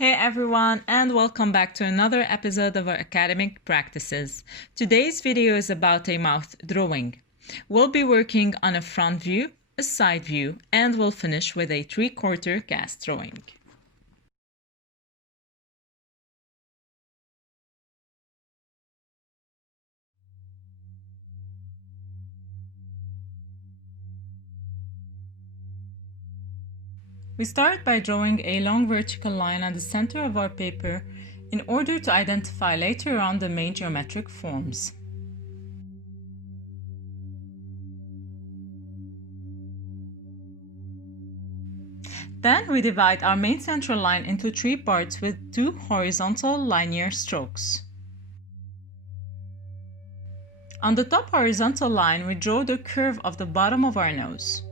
Hey everyone, and welcome back to another episode of our academic practices. Today's video is about a mouth drawing. We'll be working on a front view, a side view, and we'll finish with a 3/4 cast drawing. We start by drawing a long vertical line at the center of our paper in order to identify later on the main geometric forms. Then we divide our main central line into 3 parts with 2 horizontal linear strokes. On the top horizontal line, we draw the curve of the bottom of our nose.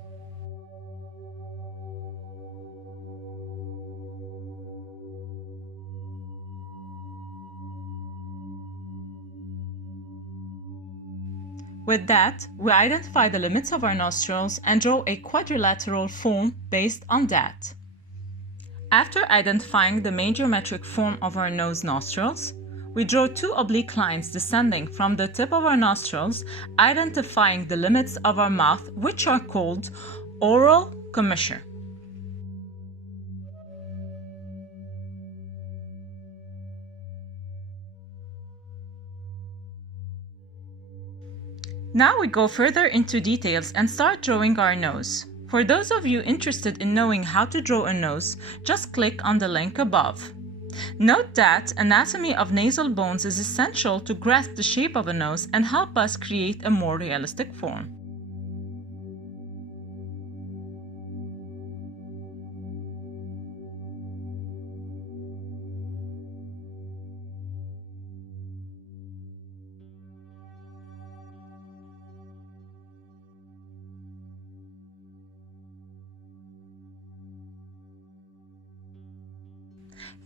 With that, we identify the limits of our nostrils and draw a quadrilateral form based on that. After identifying the main geometric form of our nose nostrils, we draw 2 oblique lines descending from the tip of our nostrils, identifying the limits of our mouth, which are called oral commissure. Now we go further into details and start drawing our nose. For those of you interested in knowing how to draw a nose, just click on the link above. Note that anatomy of nasal bones is essential to grasp the shape of a nose and help us create a more realistic form.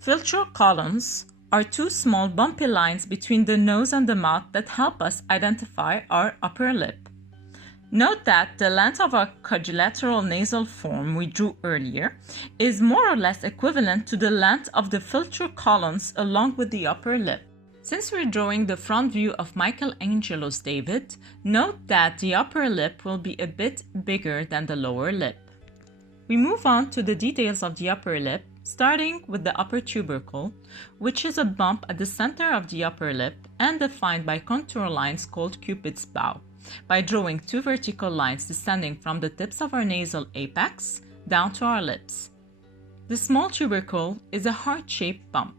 Filtral columns are 2 small bumpy lines between the nose and the mouth that help us identify our upper lip. Note that the length of our quadrilateral nasal form we drew earlier is more or less equivalent to the length of the filtral columns along with the upper lip. Since we're drawing the front view of Michelangelo's David, note that the upper lip will be a bit bigger than the lower lip. We move on to the details of the upper lip, starting with the upper tubercle, which is a bump at the center of the upper lip and defined by contour lines called Cupid's bow, by drawing 2 vertical lines descending from the tips of our nasal apex down to our lips. The small tubercle is a heart-shaped bump.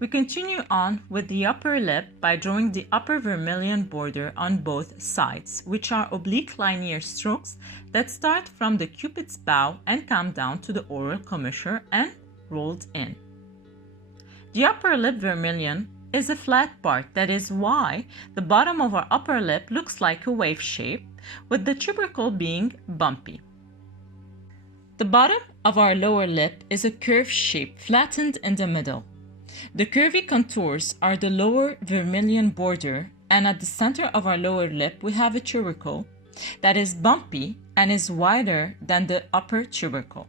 We continue on with the upper lip by drawing the upper vermilion border on both sides, which are oblique linear strokes that start from the Cupid's bow and come down to the oral commissure and rolled in. The upper lip vermilion is a flat part, that is why the bottom of our upper lip looks like a wave shape, with the tubercle being bumpy. The bottom of our lower lip is a curved shape flattened in the middle. The curvy contours are the lower vermilion border, and at the center of our lower lip we have a tubercle that is bumpy and is wider than the upper tubercle.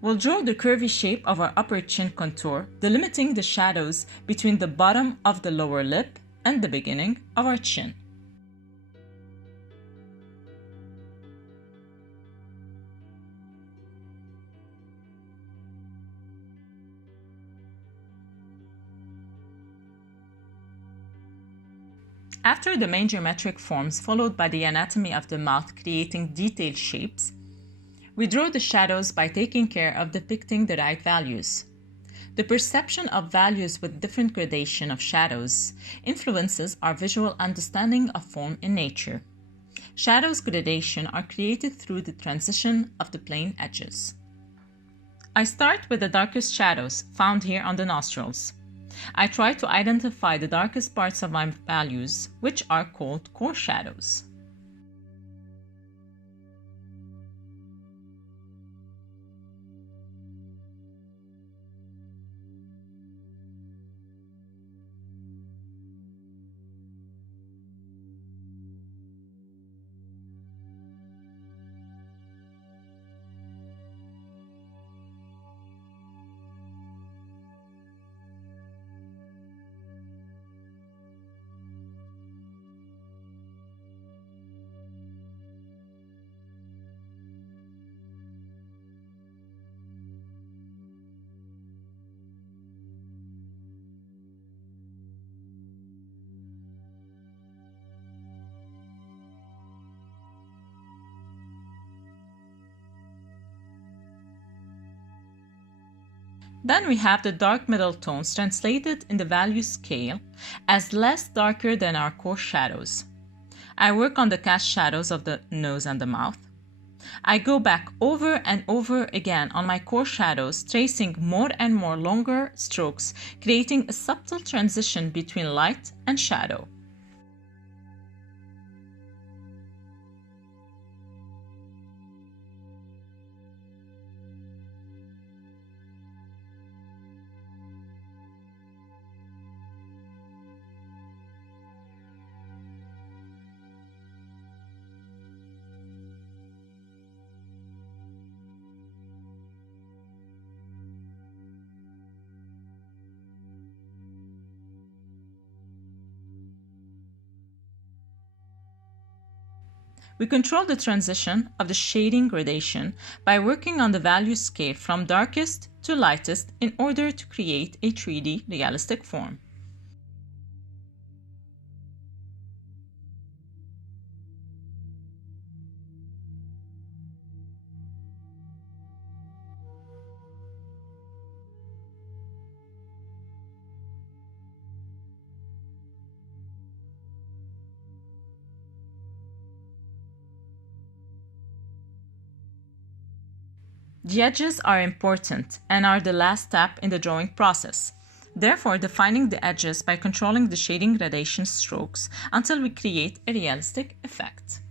We'll draw the curvy shape of our upper chin contour, delimiting the shadows between the bottom of the lower lip and the beginning of our chin. After the main geometric forms, followed by the anatomy of the mouth creating detailed shapes, we draw the shadows by taking care of depicting the right values. The perception of values with different gradation of shadows influences our visual understanding of form in nature. Shadows gradation are created through the transition of the plane edges. I start with the darkest shadows found here on the nostrils. I try to identify the darkest parts of my values, which are called core shadows. Then we have the dark middle tones translated in the value scale as less darker than our core shadows. I work on the cast shadows of the nose and the mouth. I go back over and over again on my core shadows, tracing more and more longer strokes, creating a subtle transition between light and shadow. We control the transition of the shading gradation by working on the value scale from darkest to lightest in order to create a 3D realistic form. The edges are important and are the last step in the drawing process. Therefore, defining the edges by controlling the shading gradation strokes until we create a realistic effect.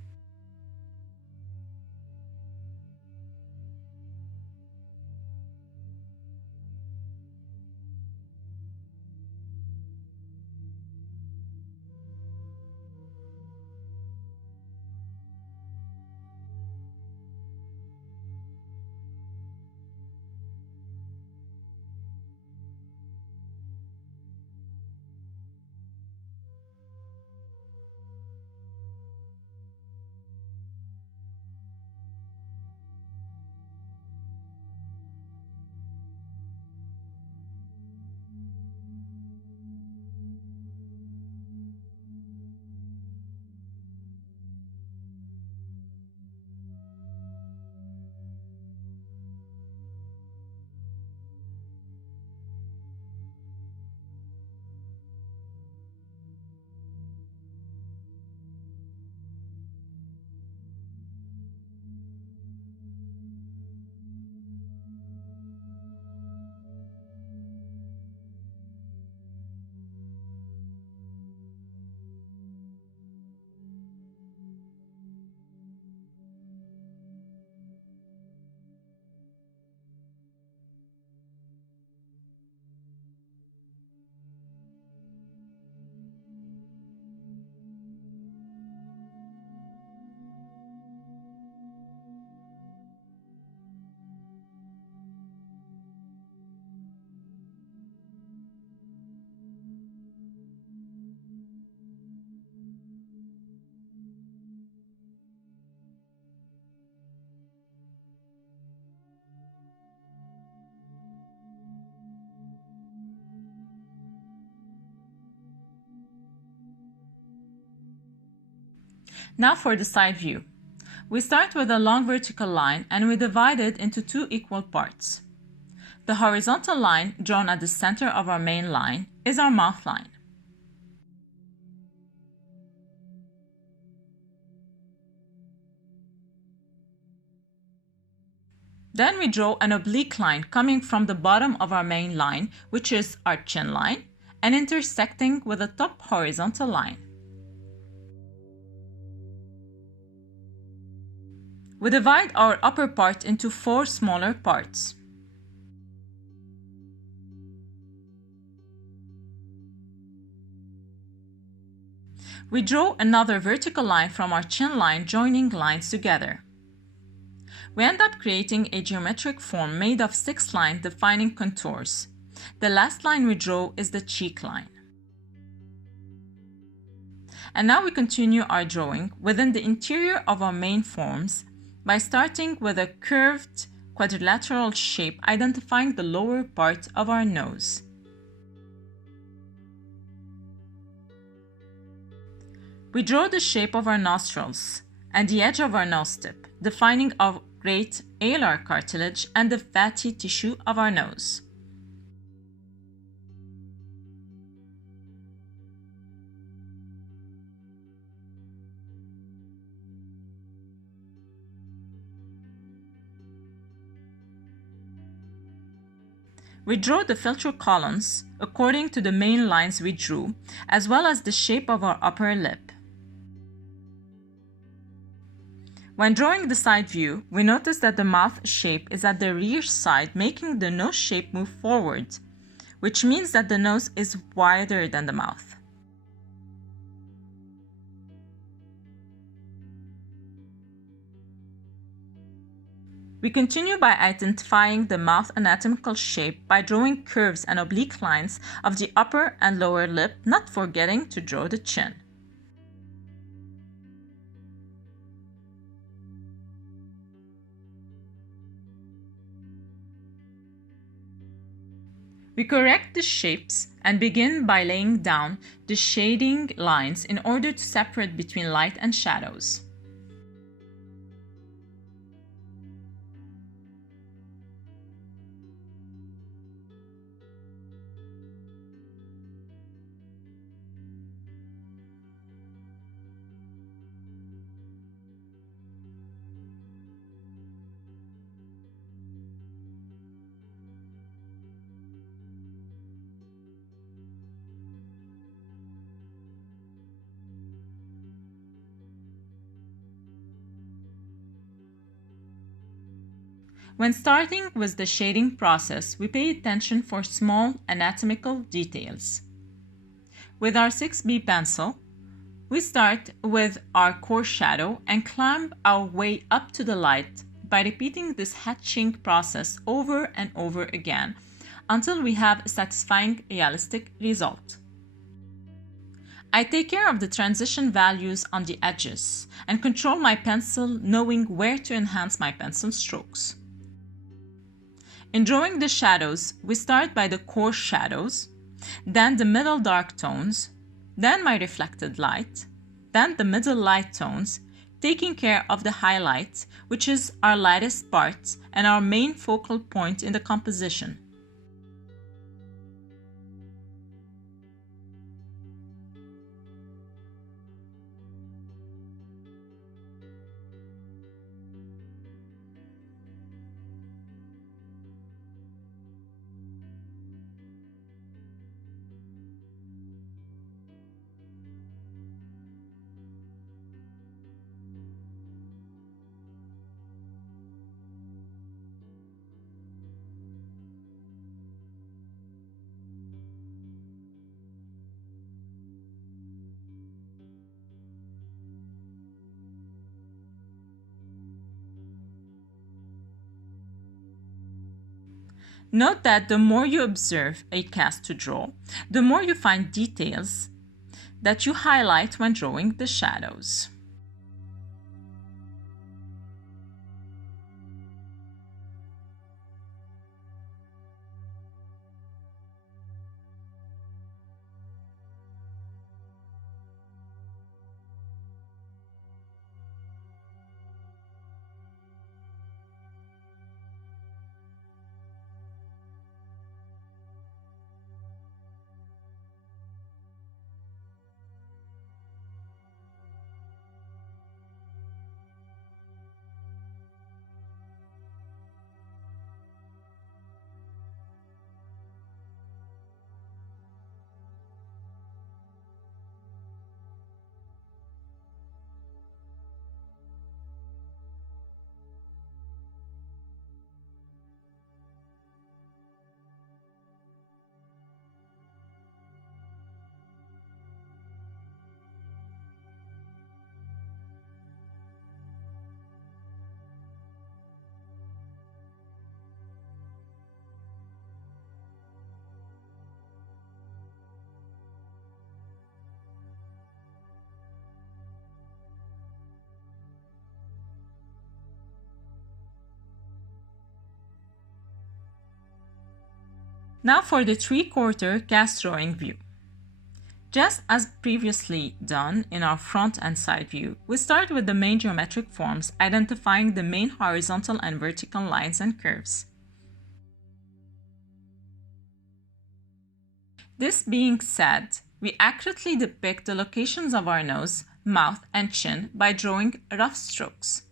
Now for the side view. We start with a long vertical line and we divide it into two equal parts. The horizontal line drawn at the center of our main line is our mouth line. Then we draw an oblique line coming from the bottom of our main line, which is our chin line, and intersecting with the top horizontal line. We divide our upper part into 4 smaller parts. We draw another vertical line from our chin line, joining lines together. We end up creating a geometric form made of 6 lines defining contours. The last line we draw is the cheek line. And now we continue our drawing within the interior of our main forms by starting with a curved quadrilateral shape identifying the lower part of our nose. We draw the shape of our nostrils and the edge of our nose tip, defining our great alar cartilage and the fatty tissue of our nose. We draw the filter columns according to the main lines we drew, as well as the shape of our upper lip. When drawing the side view, we notice that the mouth shape is at the rear side, making the nose shape move forward, which means that the nose is wider than the mouth. We continue by identifying the mouth anatomical shape by drawing curves and oblique lines of the upper and lower lip, not forgetting to draw the chin. We correct the shapes and begin by laying down the shading lines in order to separate between light and shadows. When starting with the shading process, we pay attention for small anatomical details. With our 6B pencil, we start with our core shadow and climb our way up to the light by repeating this hatching process over and over again until we have a satisfying realistic result. I take care of the transition values on the edges and control my pencil, knowing where to enhance my pencil strokes. In drawing the shadows, we start by the core shadows, then the middle dark tones, then my reflected light, then the middle light tones, taking care of the highlight, which is our lightest part and our main focal point in the composition. Note that the more you observe a cast to draw, the more you find details that you highlight when drawing the shadows. Now for the 3/4 cast drawing view. Just as previously done in our front and side view, we start with the main geometric forms, identifying the main horizontal and vertical lines and curves. This being said, we accurately depict the locations of our nose, mouth, and chin by drawing rough strokes.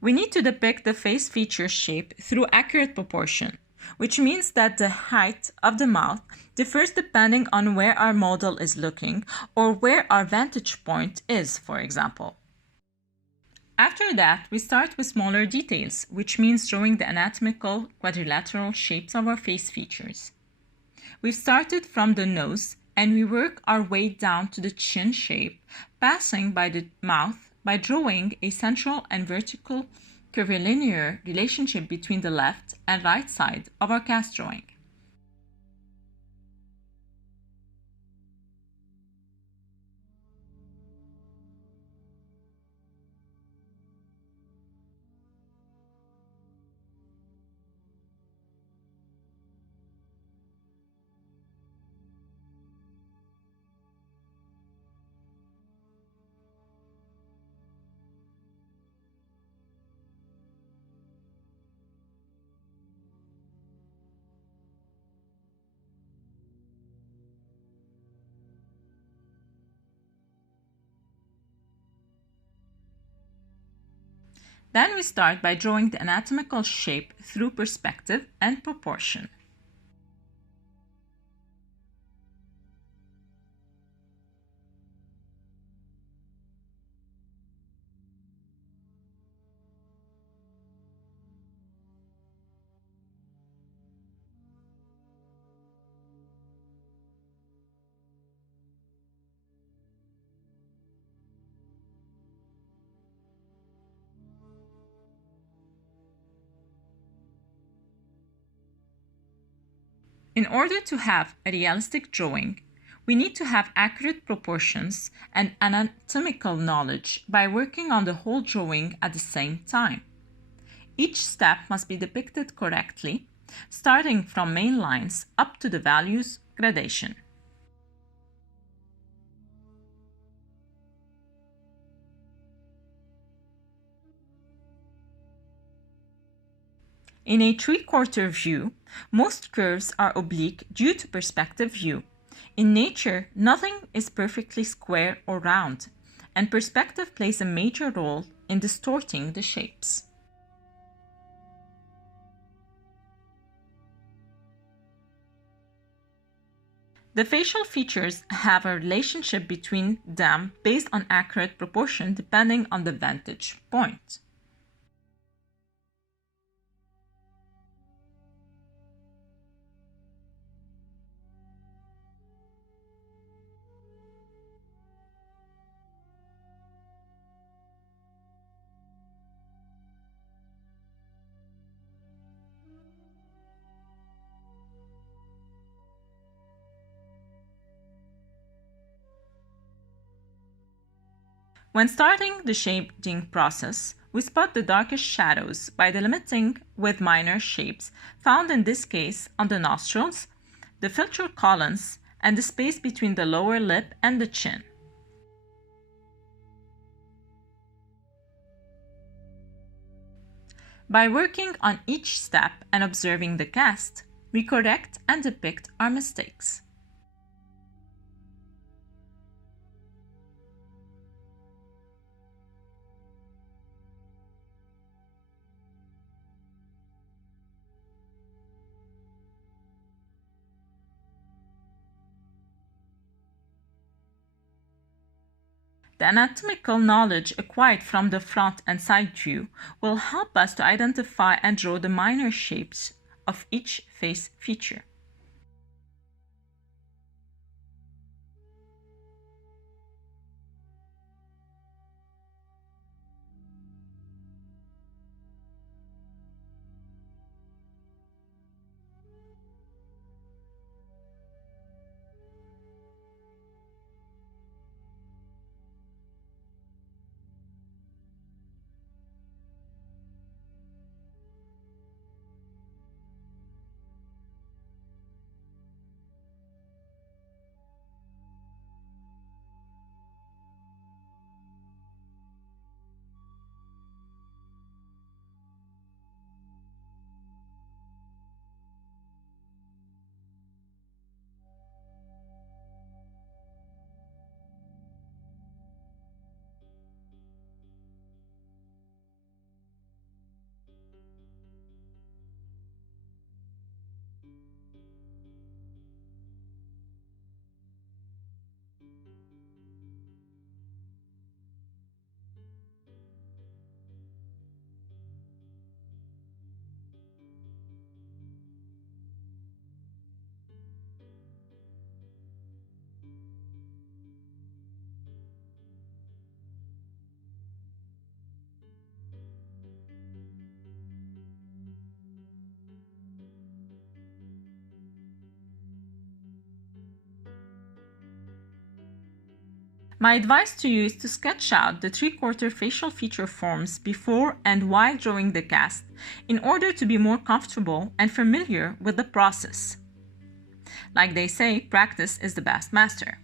We need to depict the face feature shape through accurate proportion. which means that the height of the mouth differs depending on where our model is looking or where our vantage point is, for example. After that, we start with smaller details, which means drawing the anatomical quadrilateral shapes of our face features. We've started from the nose and we work our way down to the chin shape, passing by the mouth by drawing a central and vertical curvilinear relationship between the left and right side of our cast drawing. Then we start by drawing the anatomical shape through perspective and proportion. In order to have a realistic drawing, we need to have accurate proportions and anatomical knowledge by working on the whole drawing at the same time. Each step must be depicted correctly, starting from main lines up to the values gradation. In a three-quarter view, most curves are oblique due to perspective view. In nature, nothing is perfectly square or round, and perspective plays a major role in distorting the shapes. The facial features have a relationship between them based on accurate proportion depending on the vantage point. When starting the shading process, we spot the darkest shadows by delimiting with minor shapes, found in this case on the nostrils, the filter columns, and the space between the lower lip and the chin. By working on each step and observing the cast, we correct and depict our mistakes. The anatomical knowledge acquired from the front and side view will help us to identify and draw the minor shapes of each face feature. My advice to you is to sketch out the 3/4 facial feature forms before and while drawing the cast in order to be more comfortable and familiar with the process. Like they say, practice is the best master.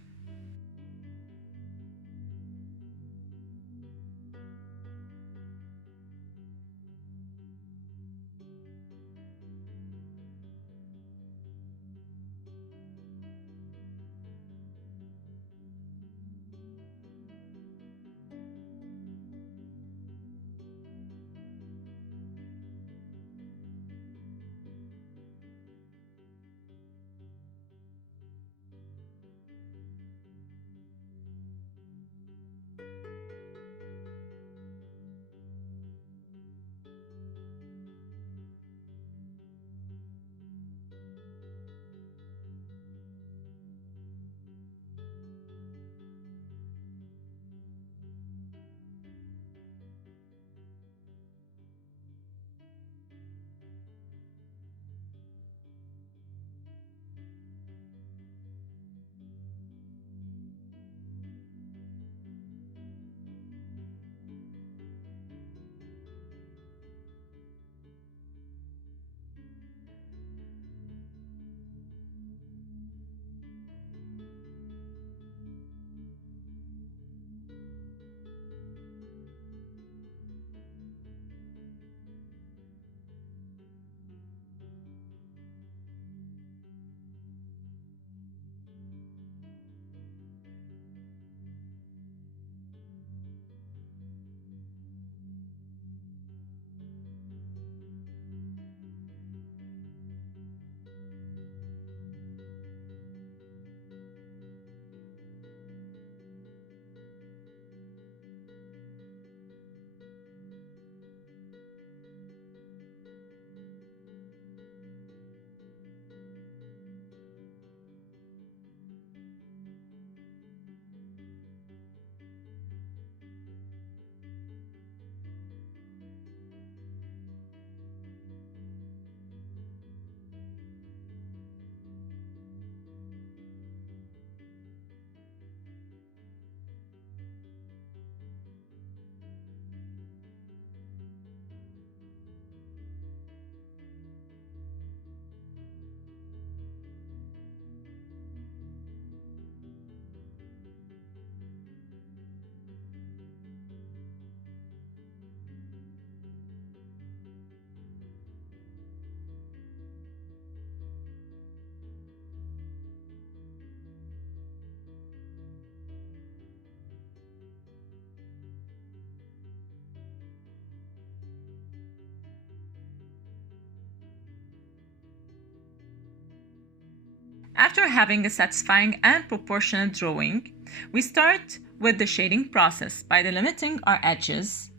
After having a satisfying and proportionate drawing, we start with the shading process by delimiting our edges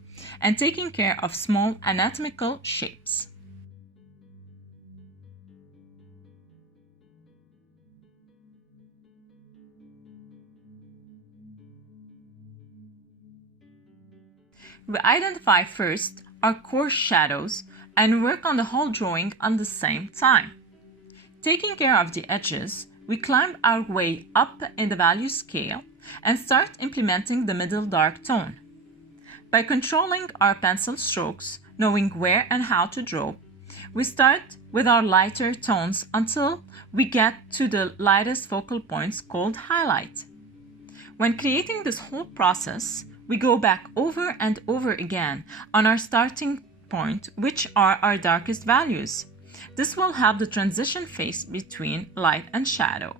and taking care of small anatomical shapes. We identify first our coarse shadows and work on the whole drawing at the same time. Taking care of the edges, we climb our way up in the value scale and start implementing the middle dark tone. By controlling our pencil strokes, knowing where and how to draw, we start with our lighter tones until we get to the lightest focal points called highlight. When creating this whole process, we go back over and over again on our starting point, which are our darkest values. This will help the transition phase between light and shadow.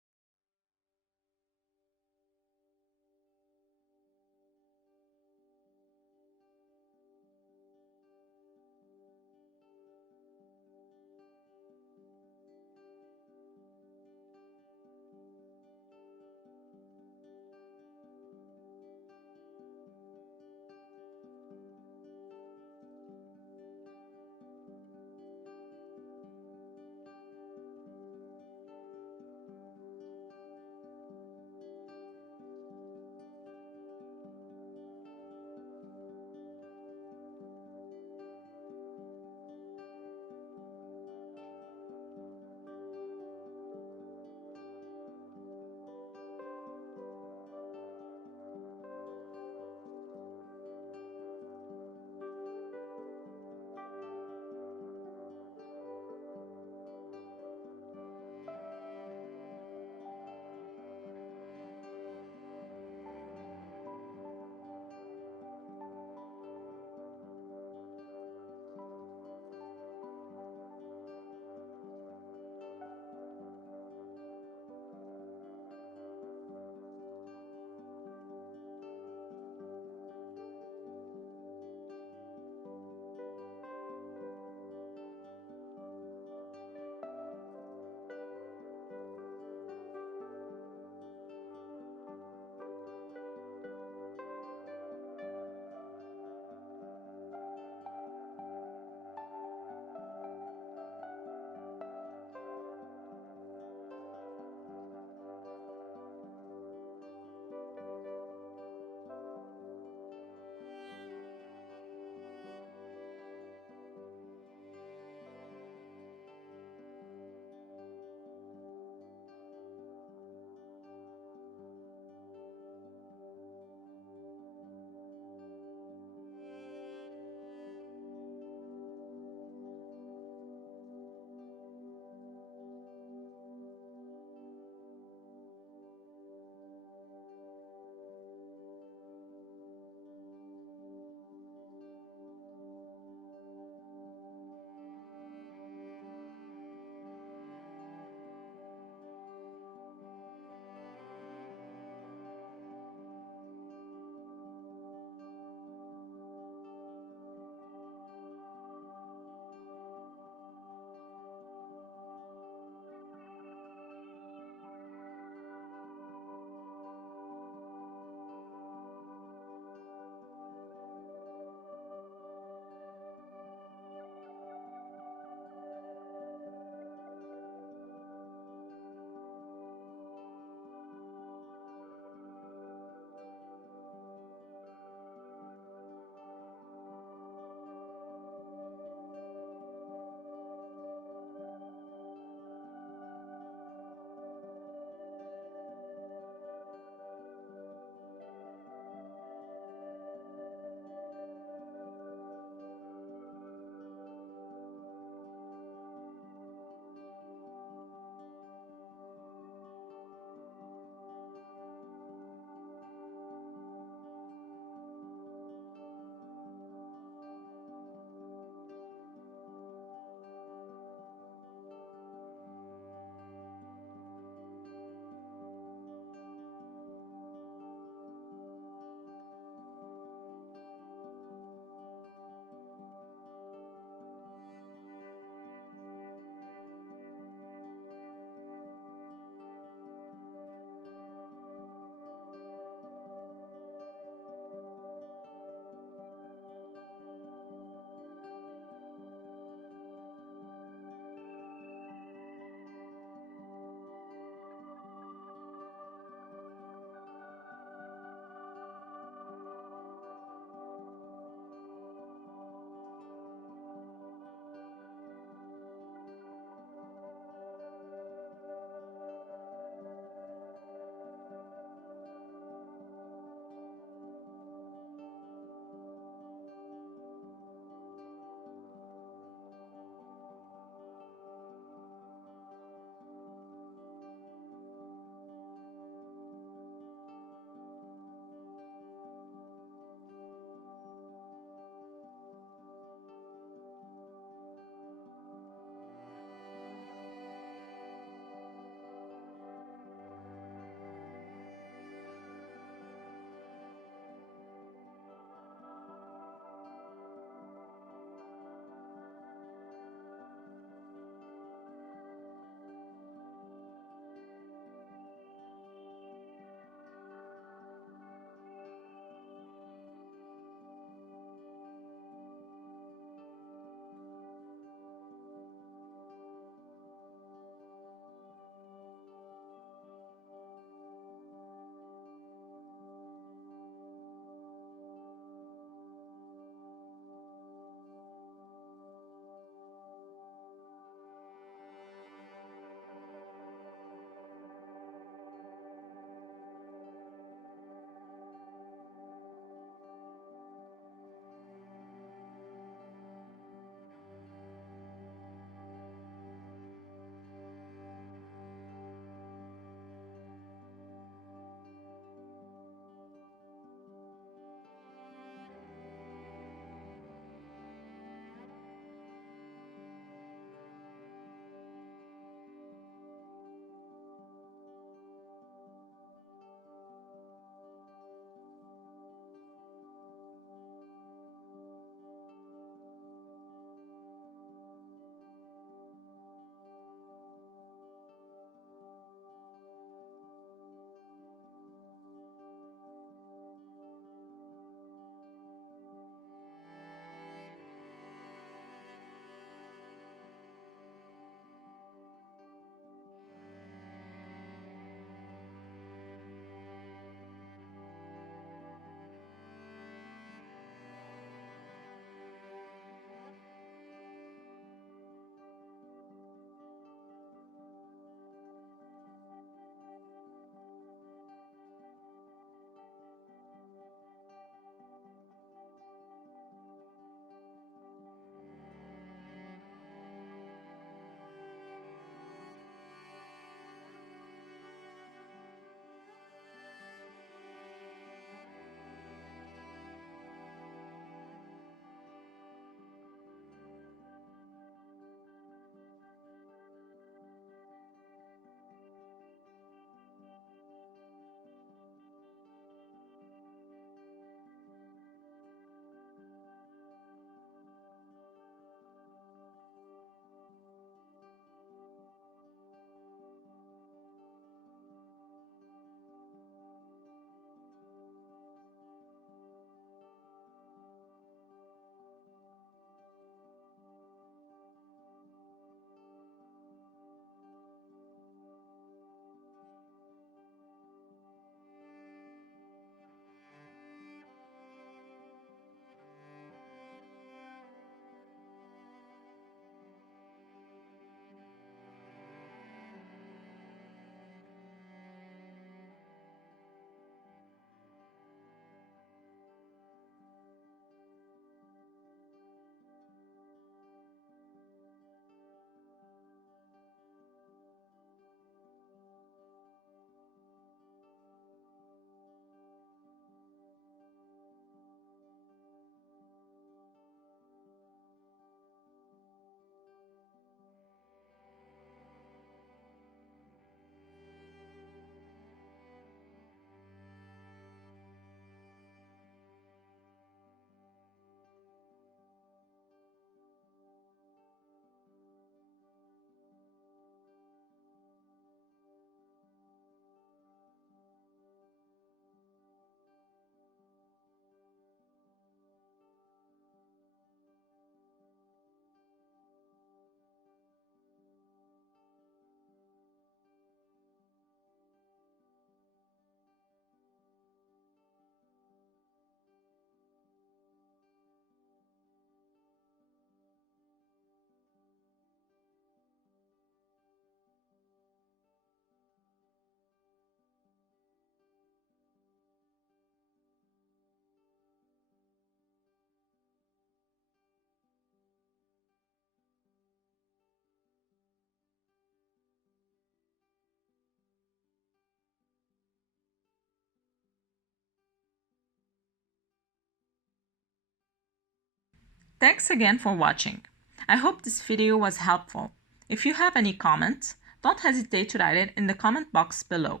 Thanks again for watching. I hope this video was helpful. If you have any comments, don't hesitate to write it in the comment box below.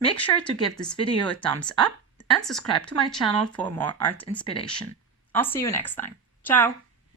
Make sure to give this video a thumbs up and subscribe to my channel for more art inspiration. I'll see you next time. Ciao!